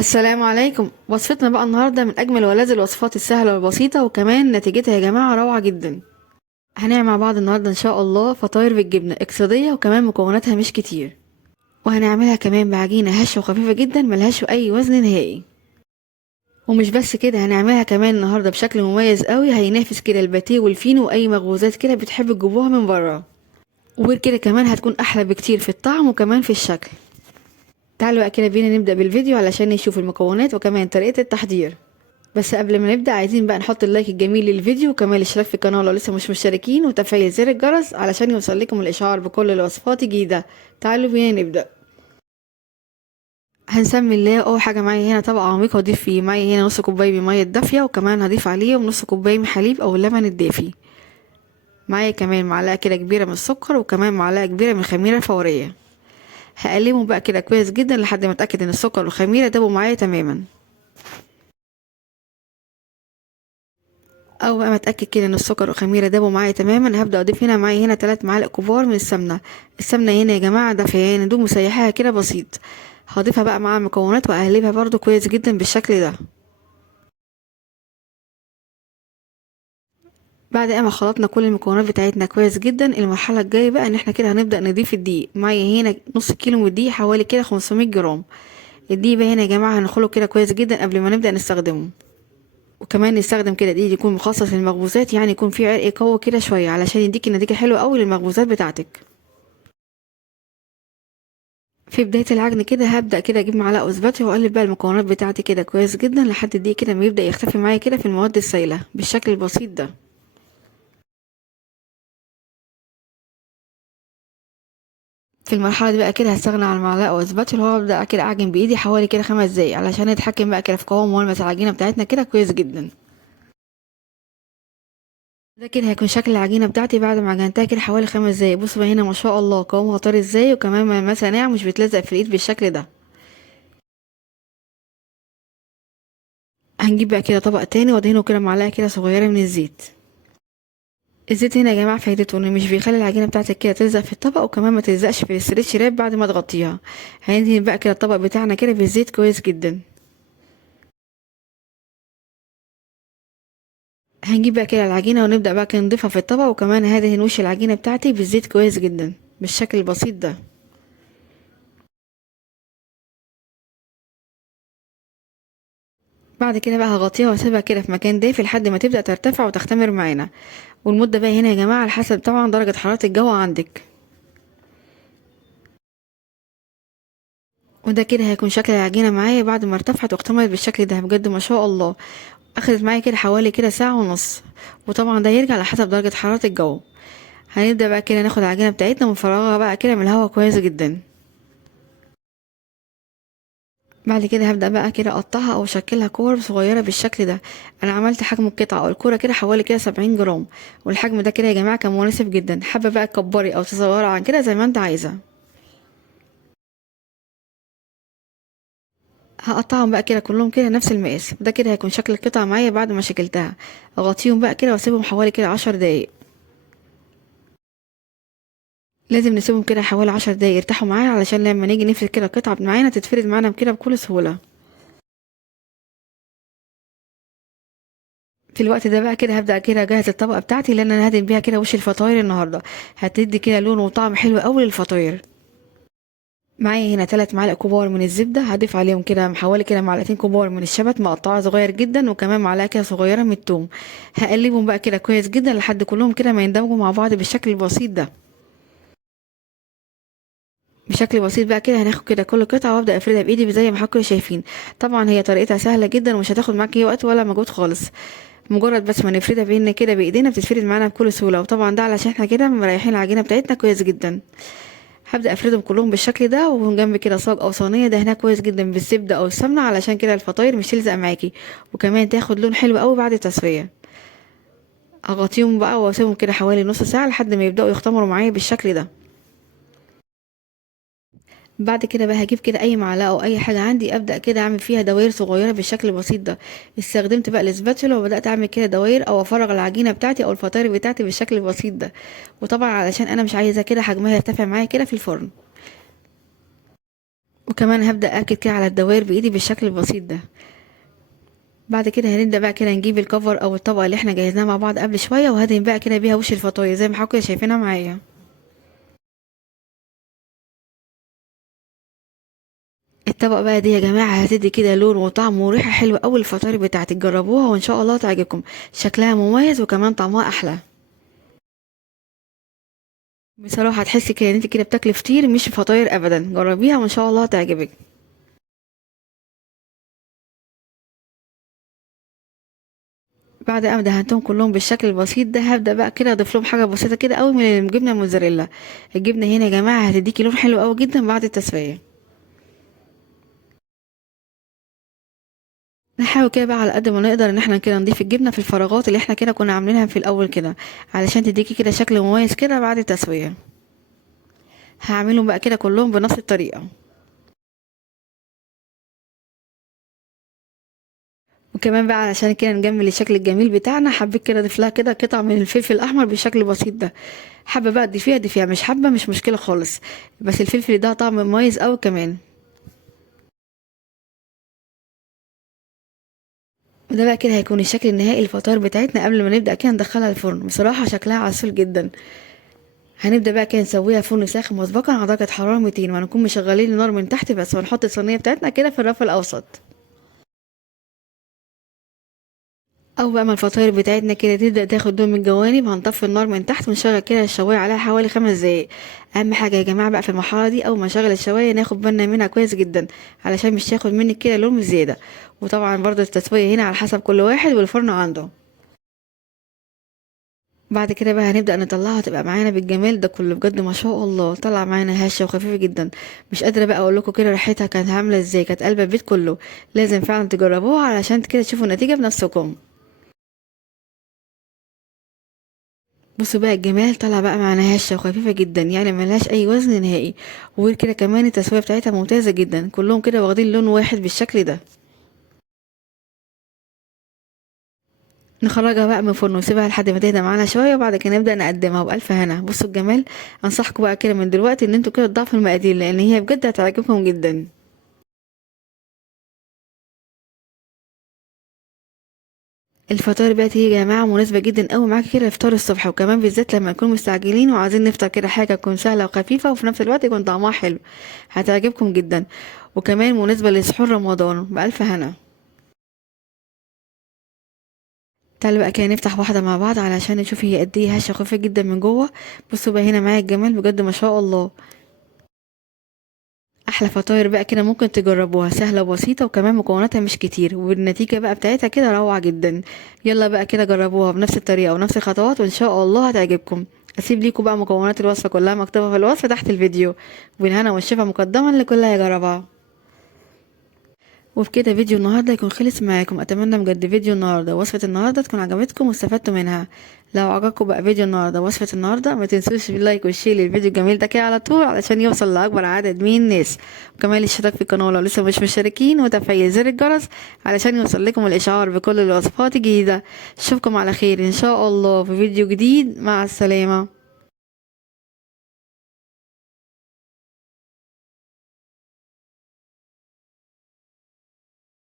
السلام عليكم. وصفتنا بقى النهاردة من أجمل ولذ الوصفات السهلة والبسيطة، وكمان نتيجتها يا جماعة روعة جدا. هنعمل مع بعض النهاردة إن شاء الله فطاير بالجبنة اقتصادية، وكمان مكوناتها مش كتير، وهنعملها كمان بعجينة هشة وخفيفة جدا ملهاش أي وزن نهائي. ومش بس كده، هنعملها كمان النهاردة بشكل مميز قوي هينافس كده الباتيه والفينو وأي مخبوزات كده بتحب تجيبوها من بره. وغير كده كمان هتكون أحلى بكتير في الطعم وكمان في الشكل. تعالوا بقى كده بينا نبدأ بالفيديو علشان نشوف المكونات وكمان طريقة التحضير. بس قبل ما نبدأ عايزين بقى نحط اللايك الجميل للفيديو، وكمان الاشتراك في القناة لو لسه مش مشتركين، وتفعيل زر الجرس علشان يوصل لكم الإشعار بكل الوصفات الجديدة. تعالوا بينا نبدأ. هنسمي الله. أول حاجة معايا هنا طبق عميق هضيف فيه معايا هنا نص كوباية بمية دافية، وكمان هضيف عليهم نص كوباية من حليب أو اللبن الدافي. معايا كمان معلقة كده كبيرة من السكر، وكمان معلقة كبيرة من الخميرة الفورية. هقلبهم بقى كده كويس جدا لحد ما اتأكد ان السكر والخميرة دابوا معايا تماما. اول ما اتاكد كده ان السكر والخميره دابوا معايا تماما، هبدا اضيف هنا معايا هنا 3 معالق كبار من السمنه. السمنه هنا يا جماعه دافيه، يعني دوب مسيحاها كده بسيط. هضيفها بقى مع المكونات واقلبها برضو كويس جدا بالشكل ده. بعد ما خلطنا كل المكونات بتاعتنا كويس جدا، المرحله الجايه بقى ان احنا كده هنبدا نضيف الدقيق. معايا هنا نص كيلو من الدقيق، حوالي كده 500 جرام. الدقيق بقى هنا يا جماعه هنخله كده كويس جدا قبل ما نبدا نستخدمه. وكمان نستخدم كده دقيق يكون مخصص للمخبوزات، يعني يكون فيه عرق قوي كده شويه علشان يديك النتيجه حلوه قوي للمخبوزات بتاعتك. في بداية العجن كده هبدأ كده اجيب معلقة اسباتي واقلب بقى المكونات بتاعتي كده كويس جدا لحد الدقيق كده ما يبدأ يختفي معايا كده في المواد السائلة بالشكل البسيط ده. في المرحلة دي بقى كده هستغنى عن المعلقة واسباتي، اللي هو ابدأ كده اعجن بايدي حوالي كده 5 دقايق علشان نتحكم بقى كده في قوام ملمس العجينة بتاعتنا كده كويس جدا. ده كده هيكون شكل العجينة بتاعتي بعد ما عجنتها كده حوالي 5 دقايق. بصوا بقى هنا ما شاء الله قوامها طري ازاي، وكمان ملمسها ناعم مش بيتلزق في الايد بالشكل ده. هنجيب بقى كده طبق تاني وادهنه كده معلقة كده صغيرة من الزيت. الزيت هنا يا جماعه فايدته انه مش بيخلي العجينه بتاعتك كده تلزق في الطبق، وكمان ما تلزقش في الاسترتش راب بعد ما تغطيها. هندهن بقى كده الطبق بتاعنا كده بالزيت كويس جدا. هنجيب بقى كده العجينه ونبدا بقى كده نضيفها في الطبق، وكمان هدهن وش العجينه بتاعتي بالزيت كويس جدا بالشكل البسيط ده. بعد كده بقى هغطيها واسيبها كده في مكان دافي لحد ما تبدا ترتفع وتختمر معانا. والمده بقى هنا يا جماعه على حسب طبعا درجه حراره الجو عندك. وده كده هيكون شكل العجينه معايا بعد ما ارتفعت واختمرت بالشكل ده. بجد ما شاء الله اخدت معايا كده حوالي كده ساعة ونص، وطبعا ده يرجع على حسب درجة حرارة الجو. هنبدأ بقى كده ناخد العجينة بتاعتنا ونفرغها بقى كده من الهواء كويس جدا. بعد كده هبدأ بقى كده اقطعها او اشكلها كور صغيرة بالشكل ده. انا عملت حجم القطعة او الكورة كده حوالي كده 70 جرام، والحجم ده كده يا جماعة كان مناسب جدا. حابة بقى تكبري او تصغري عن كده زي ما انت عايزة. هقطعهم بقى كده كلهم كده نفس المقاس. ده كده هيكون شكل القطعة معايا بعد ما شكلتها. اغطيهم بقى كده واسيبهم حوالي كده 10 دقايق. لازم نسيبهم كده حوالي 10 دقايق يرتاحوا معانا علشان لما نيجي نفرد كده القطعة معانا تتفرد معانا كده بكل سهولة. في الوقت ده بقى كده هبدأ كده اجهز الطبقة بتاعتي اللي انا هدهن بيها كده وش الفطاير النهاردة. هتدي كده لون وطعم حلو قوي للفطاير. معايا هنا 3 معالق كبار من الزبدة، هضيف عليهم كده حوالي كده معلقتين كبار من الشبت مقطعة صغير جدا، وكمان معلقة كده صغيرة من التوم. هقلبهم بقى كده كويس جدا لحد كلهم كده ما يندمجوا مع بعض بالشكل البسيط ده. بشكل بسيط بقى كده هناخد كده كل قطعة وابدأ افردها بايدي زي ما حضراتكم شايفين. طبعا هي طريقتها سهلة جدا ومش هتاخد معاكي وقت ولا مجهود خالص. مجرد بس ما نفردها بينا كده بايدينا بتتفرد معانا بكل سهولة، وطبعا ده علشان احنا كده مريحين العجينة بتاعتنا كويس جدا. هبدأ افردهم كلهم بالشكل ده، ومن جنب كده صاج او صينية دهنها كويس جدا بالزبدة او السمنة علشان كده الفطاير مش تلزق معاكي، وكمان تاخد لون حلو قوي بعد التسوية. اغطيهم بقى واسيبهم كده حوالي نص ساعة لحد ما يبدأوا يختمروا معايا بالشكل ده. بعد كده بقى هجيب كده اي معلقه او اي حاجه عندي، ابدا كده اعمل فيها دوائر صغيره بالشكل البسيط ده. استخدمت بقى الاسباتشولا وبدات اعمل كده دوائر او افرغ العجينه بتاعتي او الفطاير بتاعتي بالشكل البسيط ده. وطبعا علشان انا مش عايزه كده حجمها يرتفع معايا كده في الفرن. وكمان هبدأ اكد كده على الدوائر بايدي بالشكل البسيط ده. بعد كده هنبدأ بقى كده نجيب الكفر او الطبقة اللي احنا جهزناها مع بعض قبل شوية، وهدهن بقى كده بيها وش الفطاير زي ما حضراتكم كده شايفينها معايا. الطبق بقى دي يا جماعة هتدي كده لون وطعم وريحة حلوة أوي الفطاير بتاعتي، جربوها وإن شاء الله تعجبكم. شكلها مميز وكمان طعمها أحلى. بصراحة هتحسي كده إن انت كده بتاكلي فطير مش فطاير أبدا، جربيها وإن شاء الله تعجبك. بعد ما دهنتهم كلهم بالشكل البسيط ده، هبدأ بقى كده أضيف لهم حاجة بسيطة كده أوي من الجبنة الموتزاريلا. الجبنة هنا يا جماعة هتديكي لون حلو أوي جدا بعد التسوية. نحاول كده بقى على قد ما نقدر ان احنا كده نضيف الجبنة في الفراغات اللي احنا كده كنا عاملينها في الأول كده، علشان تديكي كده شكل مميز كده بعد التسوية. هعملهم بقى كده كلهم بنفس الطريقة. وكمان بقى علشان كده نجمل الشكل الجميل بتاعنا، حبيت كده اضيف لها كده قطع من الفلفل الاحمر بالشكل البسيط ده. حابه بقى تضيفيها ضيفيها، مش حابه مش مشكله خالص. بس الفلفل ده طعم مميز قوي كمان. وده بقى كده هيكون الشكل النهائي الفطار بتاعتنا قبل ما نبدا كده ندخلها الفرن. بصراحه شكلها عسول جدا. هنبدا بقى كده نسويها فرن ساخن مسبقا على درجه حراره 200، وهنكون مشغلين النار من تحت بس، ونحط الصينيه بتاعتنا كده في الرف الاوسط. اول بقى ما الفطاير بتاعتنا كده تبدا تاخد لون من الجوانب، هنطفي النار من تحت ونشغل كده الشوايه عليها حوالي 5 دقايق. اهم حاجه يا جماعه بقى في المرحله دي، اول ما نشغل الشوايه ناخد بالنا منها كويس جدا، علشان مش تاخد منك كده لون زياده. وطبعا برضو التسويه هنا على حسب كل واحد والفرن عنده. بعد كده بقى هنبدا نطلعها تبقى معانا بالجمال ده كله، بجد ما شاء الله طلع معانا هشه وخفيفه جدا. مش قادره بقى اقول لكم كده ريحتها كانت عامله ازاي، كانت قلبه البيت كله. لازم فعلا تجربوها علشان كده تشوفوا النتيجه بنفسكم. بصوا بقى الجمال طلع بقى معناها هشة وخفيفة جدا، يعني ملهاش اي وزن نهائي. وغير كده كمان التسوية بتاعتها ممتازة جدا، كلهم كده واخدين لون واحد بالشكل ده. نخرجها بقى من الفرن ونسيبها لحد ما تهدى معانا شوية، وبعد كده نبدأ نقدمها بألف هنا. بصوا الجمال. انصحكم بقى كده من دلوقتي ان انتوا كده تضاعفوا المقادير، لان هي بجد هتعجبكم جدا. الفطار بقى دي يا جماعة مناسبة جدا قوي معاكي كده لفطار الصبح، وكمان بالذات لما نكون مستعجلين وعايزين نفطر كده حاجة تكون سهلة وخفيفة وفي نفس الوقت يكون طعمها حلو. هتعجبكم جدا. وكمان مناسبة لسحور رمضان بألف هنا. تعالوا بقى كده نفتح واحدة مع بعض علشان نشوف هي قد ايه هشة خفيفة جدا من جوه. بصوا بقى هنا معايا الجمال بجد ما شاء الله. احلى فطاير بقى كده ممكن تجربوها، سهلة وبسيطة وكمان مكوناتها مش كتير، والنتيجة بقى بتاعتها كده روعة جدا. يلا بقى كده جربوها بنفس الطريقة ونفس الخطوات وان شاء الله هتعجبكم. اسيب ليكم بقى مكونات الوصفة كلها مكتوبة في الوصف تحت الفيديو. بالهنا والشفا مقدما لكل هيجربها. وبكده فيديو النهارده يكون خلص معاكم. اتمنى بجد فيديو النهارده ووصفه النهارده تكون عجبتكم واستفدتوا منها. لو عجبكم بقى فيديو النهارده ووصفه النهارده، ما تنسوش باللايك والشير للفيديو الجميل ده كده على طول، علشان يوصل لاكبر عدد من الناس. وكمان الاشتراك في القناه لو لسه مش مشتركين، وتفعيل زر الجرس علشان يوصل لكم الاشعار بكل الوصفات الجديده. اشوفكم على خير ان شاء الله في فيديو جديد. مع السلامه.